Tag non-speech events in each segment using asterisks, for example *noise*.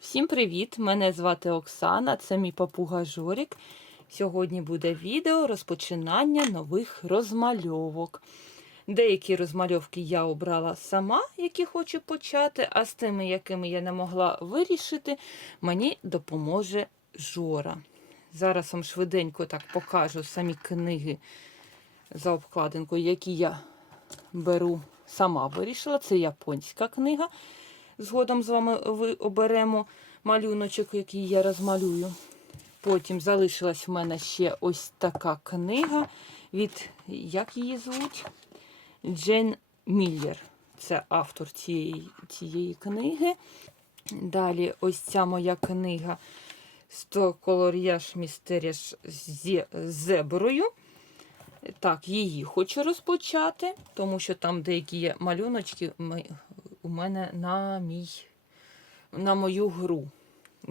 Всім привіт! Мене звати Оксана, це мій папуга Жорік. Сьогодні буде відео розпочинання нових розмальовок. Деякі розмальовки я обрала сама, які хочу почати, а з тими, якими я не могла вирішити, мені допоможе Жора. Зараз вам швиденько так покажу самі книги за обкладинкою, які я беру сама вирішила. Це японська книга. Згодом з вами оберемо малюночок, який я розмалюю. Потім залишилась в мене ще ось така книга від, як її звуть? Джен Міллер. Це автор цієї, цієї книги. Далі ось ця моя книга 100 колоріяж містерія з зеброю. Так, її хочу розпочати, тому що там деякі малюночки мене на мій, на мою гру.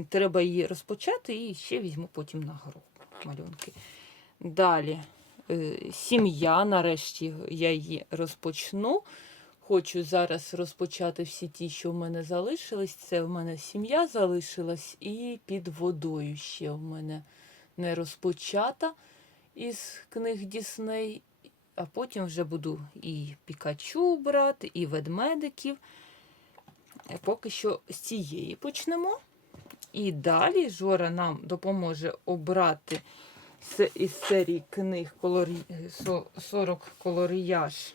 Треба її розпочати і ще візьму потім на гру малюнки. Далі е, сім'я. Нарешті я її розпочну. Хочу зараз розпочати всі ті, що в мене залишились. Це в мене сім'я залишилась, і під водою ще в мене не розпочата із книг Дісней. А потім вже буду і Пікачу брати, і ведмедиків. Поки що з цієї почнемо. І далі Жора нам допоможе обрати із серії книг колорі... 40 колоріяж.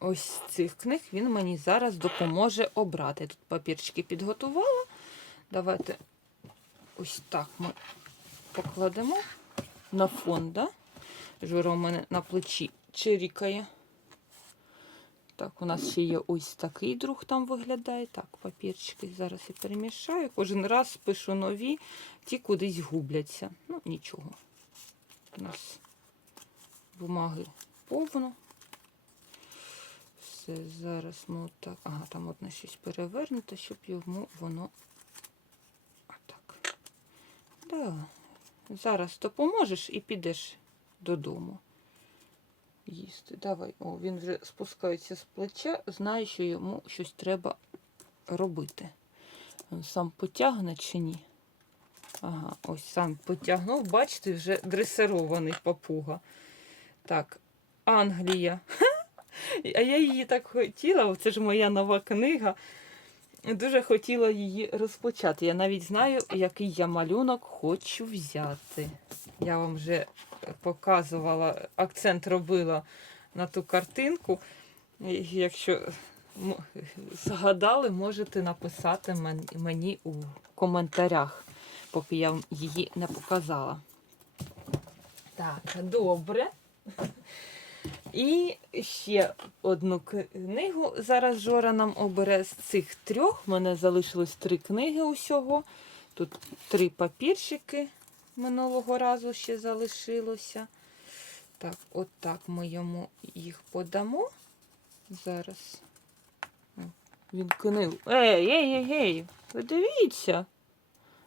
Ось цих книг він мені зараз допоможе обрати. Тут папірчики підготувала. Давайте ось так ми покладемо на фон. Да? Жора у мене на плечі чирікає. Так, у нас ще є ось такий друг там виглядає. Так, папірчики зараз я перемішаю. Кожен раз пишу нові, ті кудись губляться. Ну, нічого. У нас бумаги повно. Все, зараз ми отак. Ага, там одне щось перевернуто, щоб йому воно. Отак. Да. Зараз допоможеш і підеш додому їсти. Давай, о, він вже спускається з плеча, знає, що йому щось треба робити. Він сам потягне чи ні? Ага, ось сам потягнув, бачите, вже дресирований папуга. Так, Англія. *laughs* А я її так хотіла, це ж моя нова книга. Дуже хотіла її розпочати. Я навіть знаю, який я малюнок хочу взяти. Я вам вже показувала, акцент робила на ту картинку. Якщо згадали, можете написати мені у коментарях, поки я вам її не показала. Так, добре. І ще одну книгу зараз Жора нам обере з цих трьох. У мене залишилось три книги усього. Тут три папірчики минулого разу ще залишилося. Так, от так ми йому їх подамо. Зараз. Він книгу. Ей, ей, ей, ей, ви дивіться.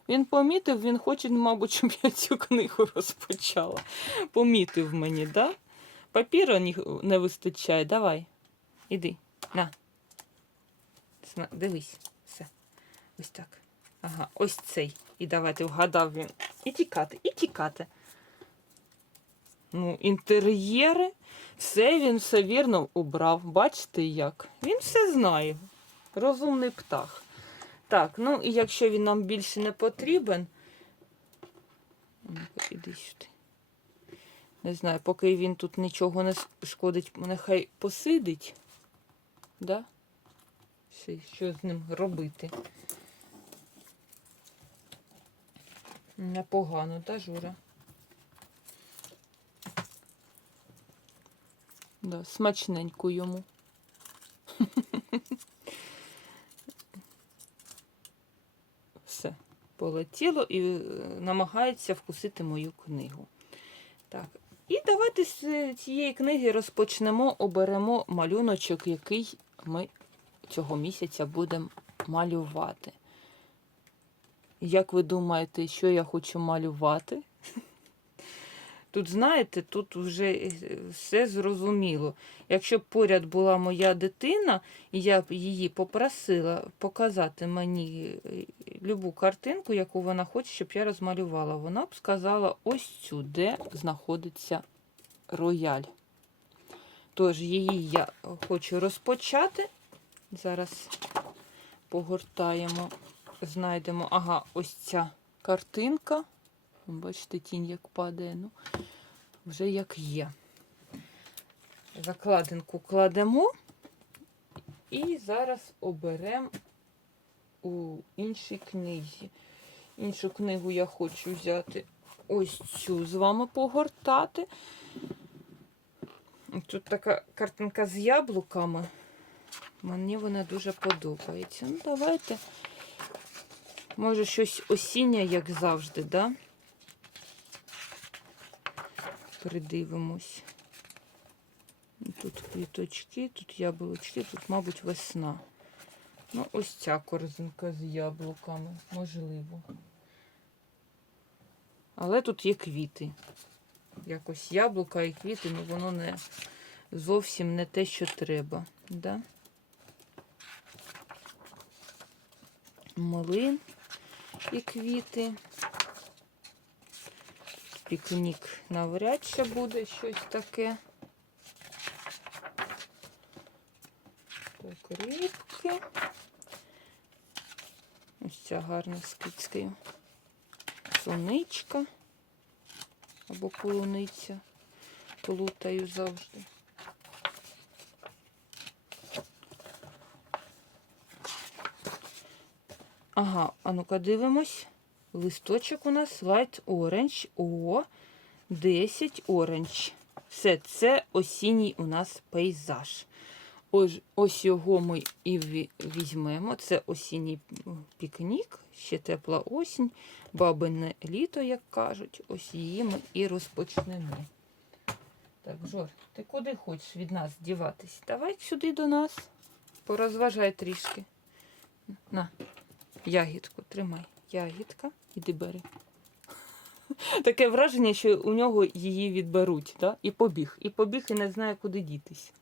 Він помітив, він хоче, мабуть, щоб я цю книгу *laughs* розпочала. Помітив мені, так? Папіру не вистачає. Давай. Іди. На. Дивись. Все. Ось так. Ага, ось цей. І давайте вгадав він. І тікати, і тікати. Ну, інтер'єри. Все він все вірно обрав. Бачите як? Він все знає. Розумний птах. Так, ну і якщо він нам більше не потрібен. Іди сюди. Не знаю, поки він тут нічого не шкодить, нехай посидить. Да? Що з ним робити? Непогано, да, Жура? Да, смачненько йому. *laughs* Все, полетіло і е, намагається вкусити мою книгу. Так, і давайте з цієї книги розпочнемо, оберемо малюночок, який ми цього місяця будемо малювати. Як ви думаєте, що я хочу малювати? Тут, знаєте, тут вже е, все зрозуміло. Якщо б поряд була моя дитина, і я б її попросила показати мені е, любу картинку, яку вона хоче, щоб я розмалювала, вона б сказала ось цю, де знаходиться рояль. Тож її я хочу розпочати. Зараз погортаємо, знайдемо. Ага, ось ця картинка. Бачите, тінь як падає. Ну, вже як є. Закладинку кладемо і зараз оберемо у іншій книзі. Іншу книгу я хочу взяти ось цю з вами погортати. Тут така картинка з яблуками. Мені вона дуже подобається. Ну, давайте. Може, щось осіннє, як завжди, да? Придивимось. Тут квіточки, тут яблучки, тут, мабуть, весна. Ну, ось ця корзинка з яблуками, можливо. Але тут є квіти. Якось яблука і квіти, ну воно не зовсім не те, що треба. Да? Млин і квіти. Пікнік навряд чи буде щось таке. Так, рибки. Ось ця гарна з кицькою. Соничка або полуниця. Плутаю завжди. Ага, а ну-ка дивимось. Листочок у нас Light Orange. О, 10 Orange. Все, це осінній у нас пейзаж. Ось, ось його ми і візьмемо. Це осінній пікнік, ще тепла осінь, бабине літо, як кажуть. Ось її ми і розпочнемо. Так, Жор, ти куди хочеш від нас діватись? Давай сюди до нас. Порозважай трішки. На, ягідку, тримай. Ягідка, іди бери. *laughs* Таке враження, що у нього її відберуть, да? і побіг. І побіг, і не знає, куди дітись.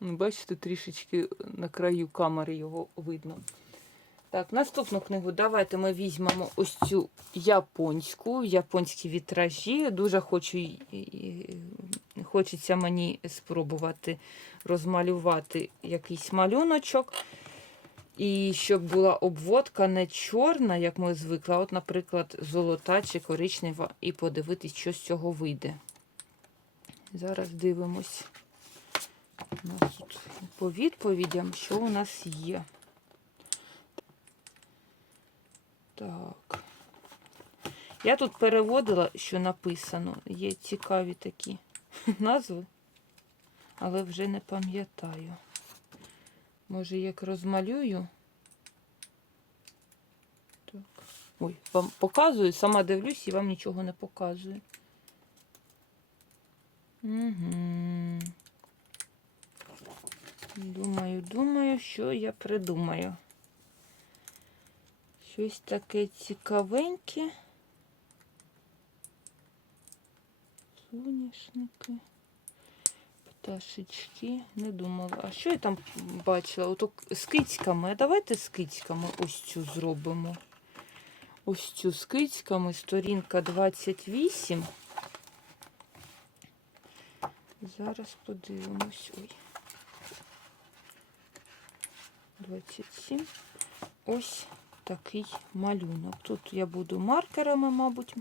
Ну, Бачите, трішечки на краю камери його видно. Так, наступну книгу давайте ми візьмемо ось цю японську, японські вітражі. Дуже хочу, хочеться мені спробувати розмалювати якийсь малюночок. І щоб була обводка не чорна, як ми звикли, а от, наприклад, золота чи коричнева, і подивитись, що з цього вийде. Зараз дивимось. По відповідям, що у нас є. Так. Я тут переводила, що написано. Є цікаві такі *laughs* назви, але вже не пам'ятаю. Може, як розмалюю. Так. Ой, вам показую, сама дивлюсь і вам нічого не показую. Угу. Думаю, думаю, що я придумаю. Щось таке цікавеньке. Соняшники, пташечки. Не думала. А що я там бачила? Ото з кицьками. А давайте з кицьками ось цю зробимо. Ось цю з кицьками, сторінка 28. Зараз подивимось. Ой. 27. Ось такий малюнок. Тут я буду маркерами, мабуть,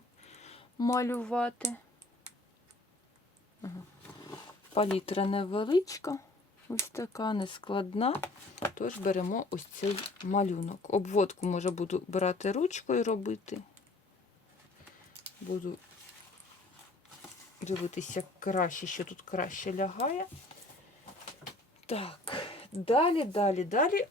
малювати. Палітра невеличка, ось така, нескладна. Тож беремо ось цей малюнок. Обводку може буду брати ручкою робити. Буду дивитися краще, що тут краще лягає. Так, далі, далі, далі.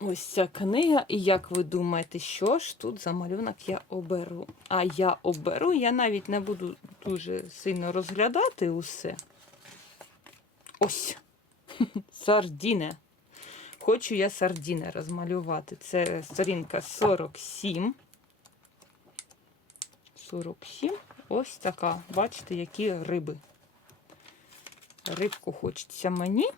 Ось ця книга. І як ви думаєте, що ж тут за малюнок я оберу? А я оберу, я навіть не буду дуже сильно розглядати усе. Ось. *laughs* Сардіне. Хочу я сардіне розмалювати. Це сторінка 47. 47. Ось така. Бачите, які риби. Рибку хочеться мені.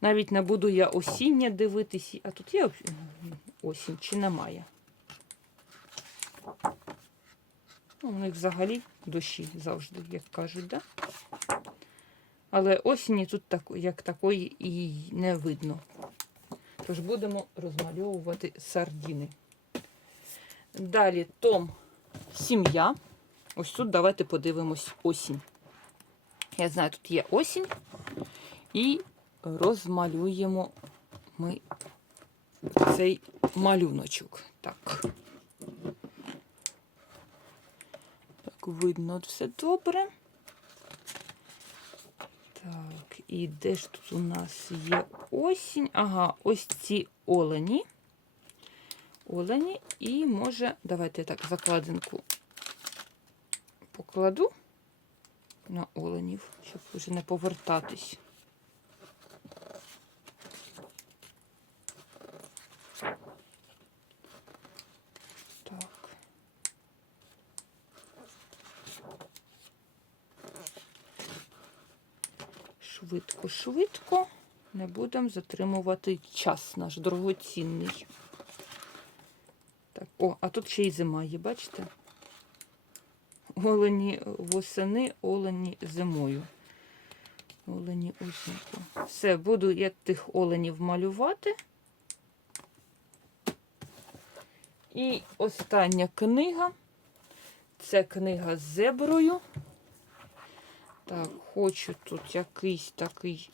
Навіть не буду я осіння дивитись. А тут є осінь чи немає? Ну, у них взагалі дощі завжди, як кажуть, да? Але осені тут так, як такої і не видно. Тож будемо розмальовувати сардіни. Далі том сім'я. Ось тут давайте подивимось осінь. Я знаю, тут є осінь. І розмалюємо ми цей малюночок. Так. Так, видно все добре. Так, і де ж тут у нас є осінь? Ага, ось ці олені. Олені. І може, давайте я так закладинку покладу на оленів, щоб вже не повертатись. Так. Швидко. Не будемо затримувати час наш дорогоцінний. Так, о, а тут ще й зима є, бачите? Олені восени, олені зимою. Олені узимку. Все, буду я тих оленів малювати. І остання книга. Це книга з зеброю. Так, хочу тут якийсь такий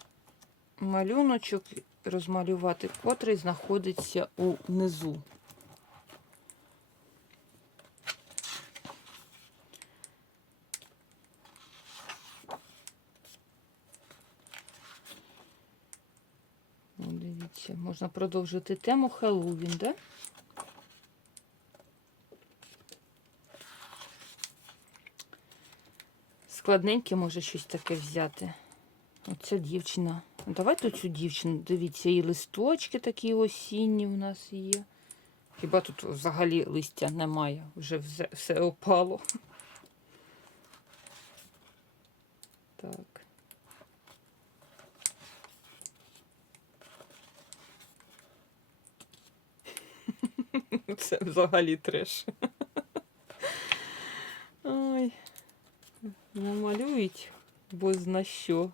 малюночок розмалювати, котрий знаходиться унизу. Дивіться, можна продовжити тему Хеллоуін, да? Складненьке може щось таке взяти. Оця дівчина. Ну, Давайте цю дівчину. Дивіться, і листочки такі осінні у нас є. Хіба тут взагалі листя немає, вже все, опало. Так. *laughs* Це взагалі треш. Ой. Намалюють бо зна що.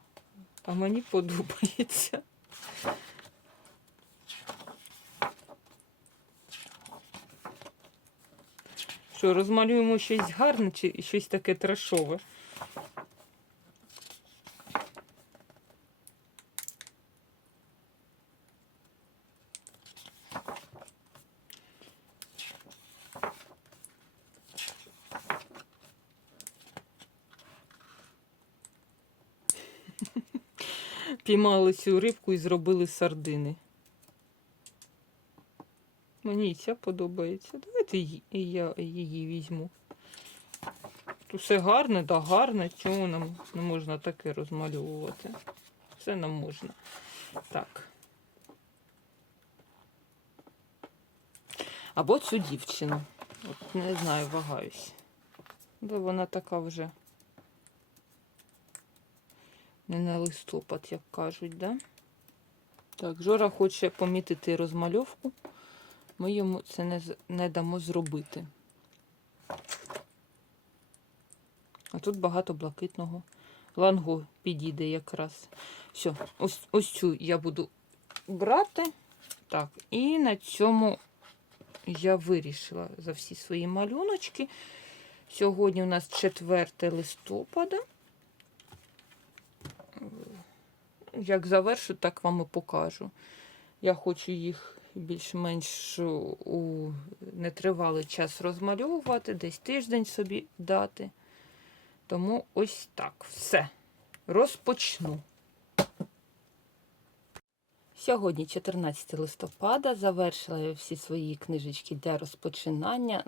А мені подобається. Що, розмалюємо щось гарне чи щось таке трешове? Піймали цю рибку і зробили сардини. Мені ця подобається. Давайте я її візьму. Тут гарне, да гарне. Чому нам не можна таке розмальовувати? Все нам можна. Так. Або цю дівчину. От не знаю, вагаюсь. Бо вона така вже не на листопад, як кажуть, да? Так, Жора хоче помітити розмальовку. Ми йому це не, не дамо зробити. А тут багато блакитного. Ланго підійде якраз. Все, ось, ось цю я буду брати. Так, і на цьому я вирішила за всі свої малюночки. Сьогодні у нас 4 листопада. Як завершу, так вам і покажу. Я хочу їх більш-менш у нетривалий час розмальовувати, десь тиждень собі дати. Тому ось так. Все. Розпочну. Сьогодні, 14 листопада, завершила я всі свої книжечки для розпочинання.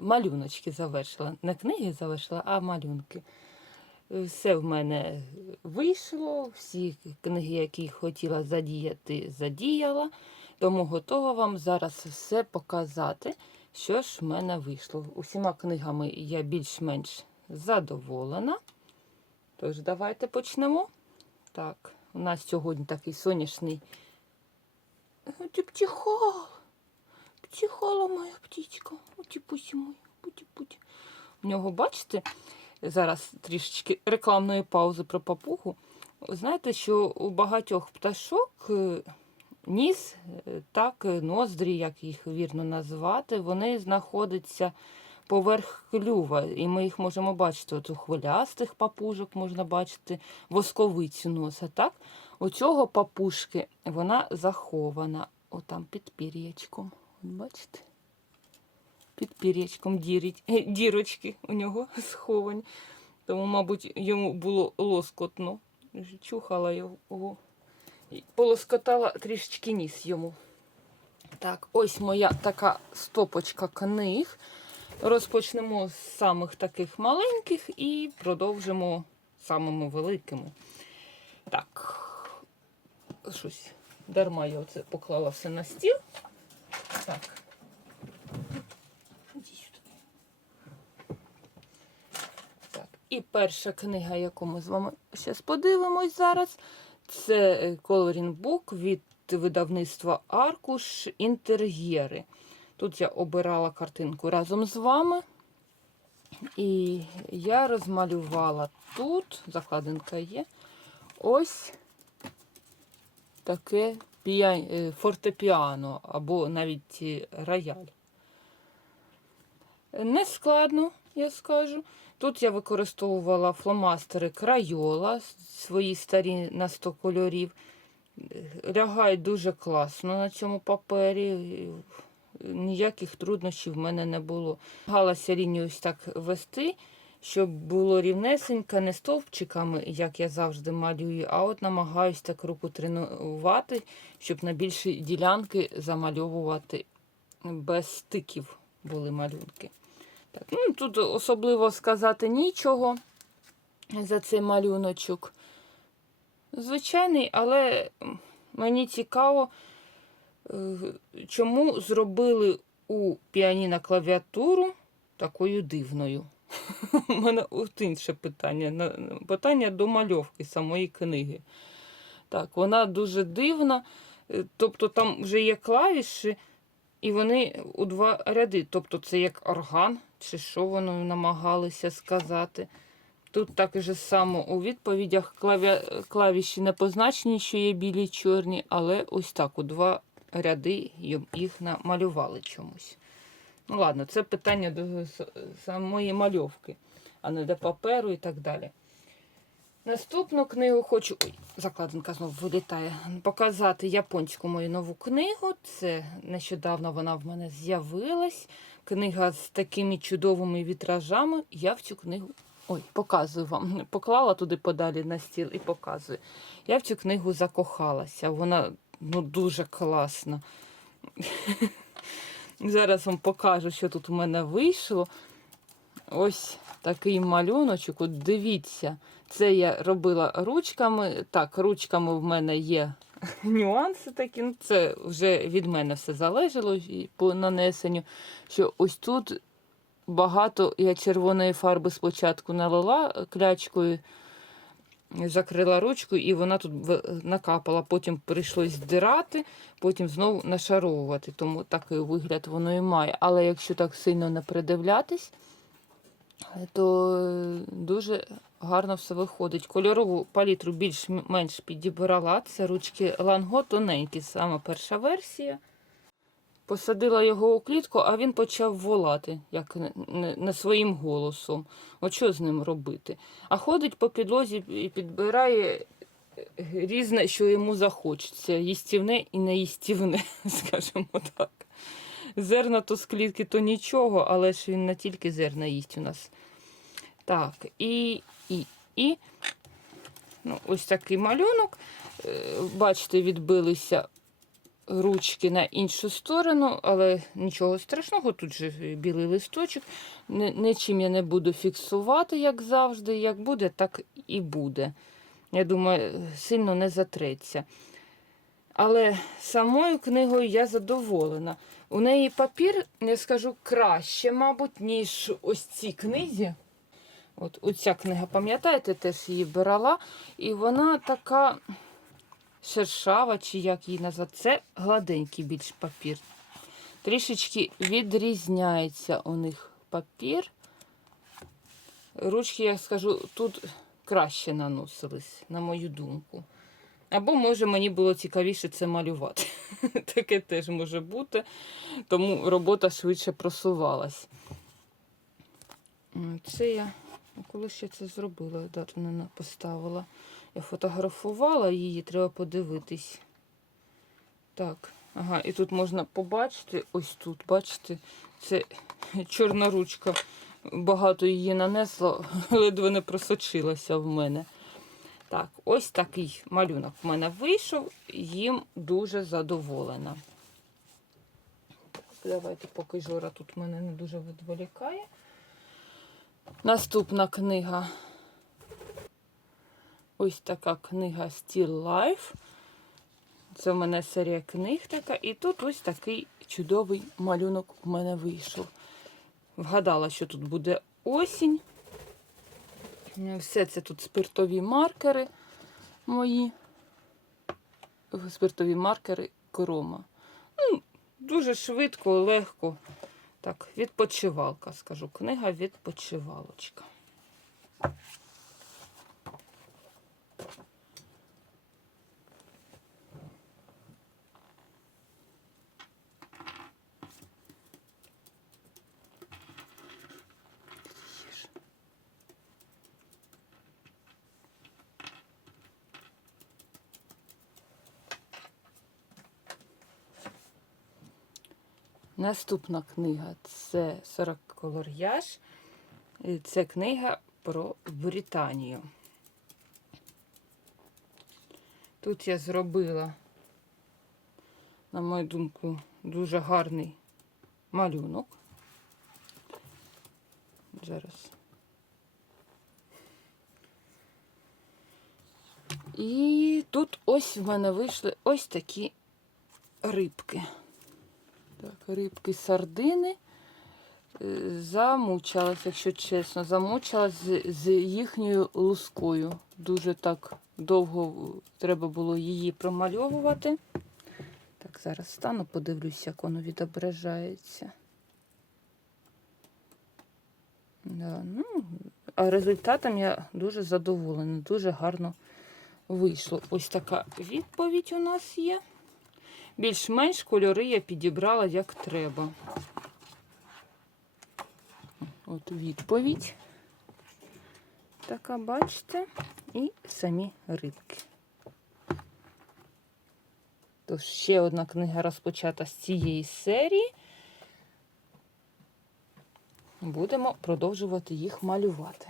Малюночки завершила. Не книги завершила, а малюнки. Все в мене вийшло, всі книги, які хотіла задіяти, задіяла. Тому готова вам зараз все показати. що ж в мене вийшло. Усіма книгами я більш-менш задоволена. Тож, давайте почнемо. Так, у нас сьогодні такий сонячний. Е, Ти птіхала. Птіхала моя птічка. Оті пусі мої. Путі-путі. У нього, бачите, зараз трішечки рекламної паузи про папугу. Знаєте, що у багатьох пташок е, ніс, е, так, е, ноздрі, як їх вірно назвати, вони знаходяться поверх клюва. І ми їх можемо бачити. От у хвилястих папужок можна бачити восковицю носа. Так? У цього папушки вона захована отам під пір'ячком. Бачите? Під пір'ячком е, дірочки у нього *laughs* сховані. Тому, мабуть, йому було лоскотно. Чухала його. І Полоскотала трішечки ніс йому. Так, ось моя така стопочка книг. Розпочнемо з самих таких маленьких і продовжимо самими великими. Так, щось дарма я оце поклала все на стіл. Так. Іди сюди. Так, і перша книга, яку ми з вами зараз подивимось зараз, це е, Coloring Book від видавництва Аркуш Інтер'єри. Тут я обирала картинку разом з вами. І я розмалювала тут, закладинка є, ось таке е, фортепіано або навіть е, рояль. Не складно, я скажу. Тут я використовувала фломастери Крайола, свої старі на 100 кольорів. Лягають дуже класно на цьому папері. Ніяких труднощів в мене не було. Намагалася лінію ось так вести, щоб було рівнесенько, не стовпчиками, як я завжди малюю, а от намагаюся так руку тренувати, щоб на більші ділянки замальовувати без стиків були малюнки. Ну, тут особливо сказати нічого за цей малюночок. Звичайний, але мені цікаво, е, чому зробили у піаніно клавіатуру такою дивною. *laughs* У мене от інше питання. Питання до мальовки самої книги. Так, вона дуже дивна. е, Тобто там вже є клавіші, і вони у два ряди. Тобто це як орган, чи що воно намагалися сказати. Тут так же само у відповідях клаві... клавіші не позначені, що є білі чорні, але ось так у два ряди їх намалювали чомусь. Ну ладно, це питання до самої мальовки, а не до паперу і так далі. Наступну книгу хочу. Ой, закладинка знову вилітає. Показати японську мою нову книгу. Це нещодавно вона в мене з'явилась. Книга з такими чудовими вітражами. Я в цю книгу. Ой, показую вам. Поклала туди подалі на стіл і показую. Я в цю книгу закохалася. Вона ну, дуже класна. *laughs* Зараз вам покажу, що тут у мене вийшло. Ось такий малюночок. От дивіться, це я робила ручками. Так, ручками в мене є нюанси такі. Ну, це вже від мене все залежало по нанесенню. Що ось тут багато я червоної фарби спочатку налила клячкою, закрила ручку, і вона тут накапала. Потім прийшлось здирати, потім знову нашаровувати. Тому такий вигляд воно і має. Але якщо так сильно не придивлятись, то е, дуже гарно все виходить. Кольорову палітру більш-менш підібрала. Це ручки Ланго тоненькі, саме перша версія. Посадила його у клітку, а він почав волати, як не, своїм голосом. От що з ним робити? А ходить по підлозі і підбирає е, різне, що йому захочеться. Їстівне і неїстівне, *laughs* скажімо так. Зерна то з клітки, то нічого, але ж він не тільки зерна їсть у нас. Так, і, і, і ну, ось такий малюнок. Е, Бачите, відбилися ручки на іншу сторону, але нічого страшного, тут же білий листочок. Нічим я не буду фіксувати, як завжди. Як буде, так і буде. Я думаю, сильно не затреться. Але самою книгою я задоволена. У неї папір, я скажу, краще, мабуть, ніж ось ці книзі. От оця книга, пам'ятаєте, теж її брала. І вона така шершава, чи як її назвати. Це гладенький більш папір. Трішечки відрізняється у них папір. Ручки, я скажу, тут краще наносились, на мою думку. Або, може, мені було цікавіше це малювати. *laughs* Таке теж може бути, тому робота швидше просувалась. Це я. Коли ще це зробила, дату не поставила. Я фотографувала її, треба подивитись. Так, ага, і тут можна побачити, ось тут, бачите, це чорна ручка. Багато її нанесло, *laughs* ледве не просочилася в мене. Так, ось такий малюнок в мене вийшов, їм дуже задоволена. Давайте, поки Жора тут мене не дуже відволікає. Наступна книга. Ось така книга Still Life. Це в мене серія книг така. І тут ось такий чудовий малюнок у мене вийшов. Вгадала, що тут буде осінь. Все це тут спиртові маркери мої. Спиртові маркери крома. Ну, дуже швидко, легко. Так, відпочивалка, скажу. Книга відпочивалочка. Наступна книга це 40 колор'яж. Це книга про Британію. Тут я зробила, на мою думку, дуже гарний малюнок. Зараз. І тут ось в мене вийшли ось такі рибки. Так, рибки сардини. Е, Замучилась, якщо чесно, замучилась з, з їхньою лускою. Дуже так довго треба було її промальовувати. Так, зараз стану, подивлюсь, як воно відображається. Да, ну, а результатом я дуже задоволена, дуже гарно вийшло. Ось така відповідь у нас є. Більш-менш кольори я підібрала як треба. От відповідь. Така, бачите, і самі рибки. Тож ще одна книга розпочата з цієї серії. Будемо продовжувати їх малювати.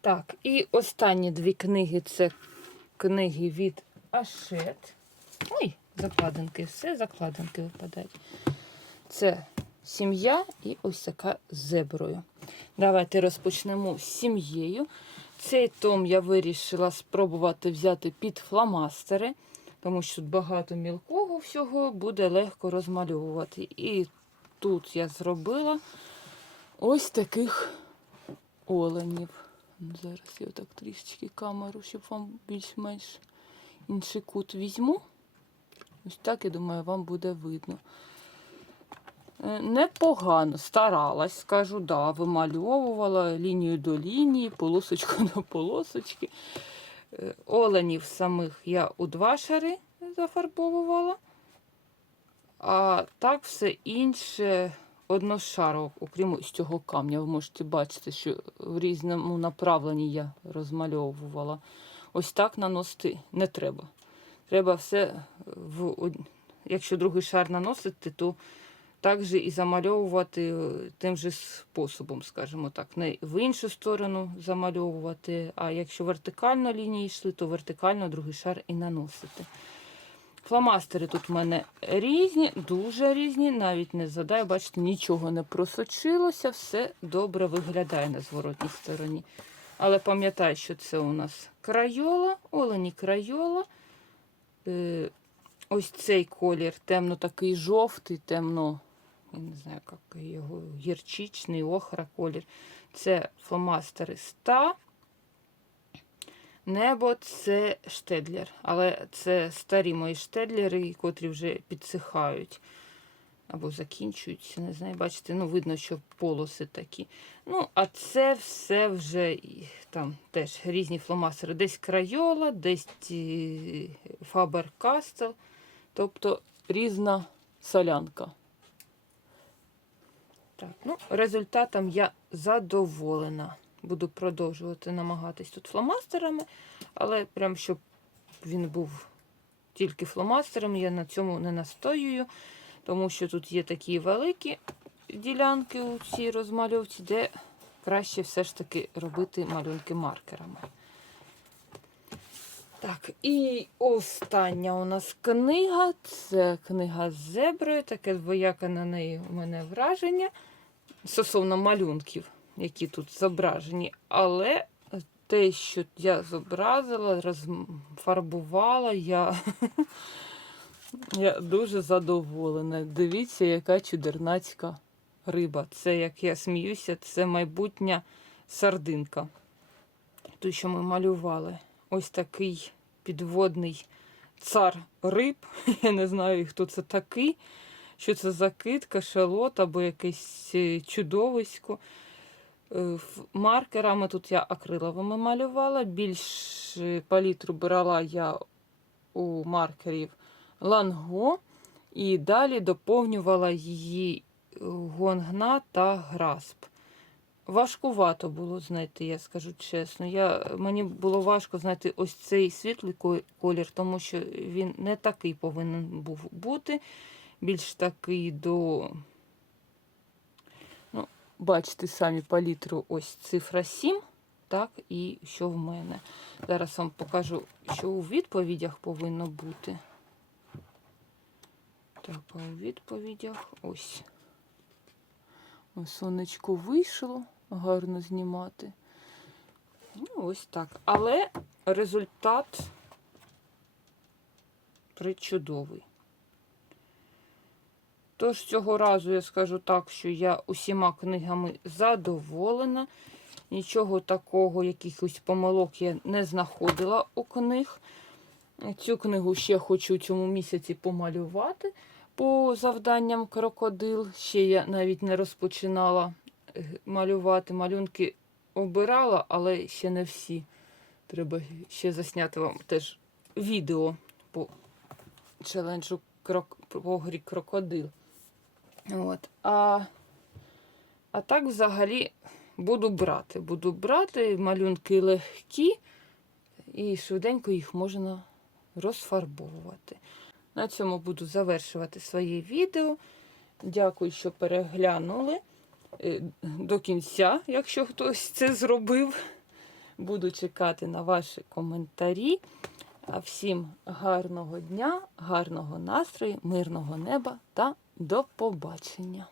Так, і останні дві книги це книги від Ашет. Ой, закладинки, все закладинки випадають. Це сім'я і ось така зеброю. Давайте розпочнемо з сім'єю. Цей том я вирішила спробувати взяти під фломастери, тому що тут багато мілкого всього буде легко розмальовувати. І тут я зробила ось таких оленів. Зараз я так трішечки камеру, щоб вам більш-менш інший кут візьму. Ось так, я думаю, вам буде видно. Е, Непогано старалась, скажу, да, вимальовувала лінію до лінії, полосочку *laughs* до полосочки. Е, Оленів самих я у два шари зафарбовувала, а так все інше одношарово, окрім ось цього камня. Ви можете бачити, що в різному направленні я розмальовувала. Ось так наносити не треба. Треба все в якщо другий шар наносити, то так же і замальовувати е, тим же способом, скажімо так. Не в іншу сторону замальовувати, а якщо вертикально лінії йшли, то вертикально другий шар і наносити. Фломастери тут в мене різні, дуже різні, навіть не задаю, бачите, нічого не просочилося, все добре виглядає на зворотній стороні. Але пам'ятаю, що це у нас крайола, олені крайола. Е, ось цей колір, темно такий жовтий, темно, я не знаю, як його гірчичний, охра колір. Це фломастери 100. Небо це штедлер, але це старі мої штедлери, котрі вже підсихають або закінчуються. Не знаю, бачите, ну видно, що полоси такі. Ну, а це все вже там теж різні фломастери. Десь крайола, десь Фабер Кастел, тобто різна солянка. Так, ну, результатом я задоволена. Буду продовжувати намагатись тут фломастерами, але прям щоб він був тільки фломастером, я на цьому не настоюю, тому що тут є такі великі ділянки у цій розмальовці, де краще все ж таки робити малюнки маркерами. Так, і остання у нас книга. Це книга з зеброю, таке двояке на неї у мене враження стосовно малюнків, які тут зображені. Але те, що я зобразила, розфарбувала, я, *laughs* я дуже задоволена. Дивіться, яка чудернацька риба. Це, як я сміюся, це майбутня сардинка. Ту, що ми малювали. Ось такий підводний цар риб. *laughs* Я не знаю, хто це такий. Що це за кит, або якесь е, чудовисько. Е, Маркерами тут я акриловими малювала. Більш е, палітру брала я у маркерів ланго. І далі доповнювала її е, гонгна та грасп. Важкувато було знайти, я скажу чесно. Я, мені було важко знайти ось цей світлий колір, тому що він не такий повинен був бути. Більш такий до. Ну, бачите самі палітру, ось цифра 7, так, і що в мене. Зараз вам покажу, що у відповідях повинно бути. Так, а у відповідях ось. Ось сонечко вийшло, гарно знімати. Ну, ось так. Але результат причудовий. Тож цього разу я скажу так, що я усіма книгами задоволена. Нічого такого, якихось помилок я не знаходила у книг. Цю книгу ще хочу цьому місяці помалювати по завданням крокодил. Ще я навіть не розпочинала е, малювати. Малюнки обирала, але ще не всі. Треба ще засняти вам теж відео по челенджу крок... по грі крокодил. От. А, а так взагалі буду брати. Буду брати малюнки легкі і швиденько їх можна розфарбовувати. На цьому буду завершувати своє відео. Дякую, що переглянули е, до кінця, якщо хтось це зробив. Буду чекати на ваші коментарі. А всім гарного дня, гарного настрою, мирного неба та до побачення!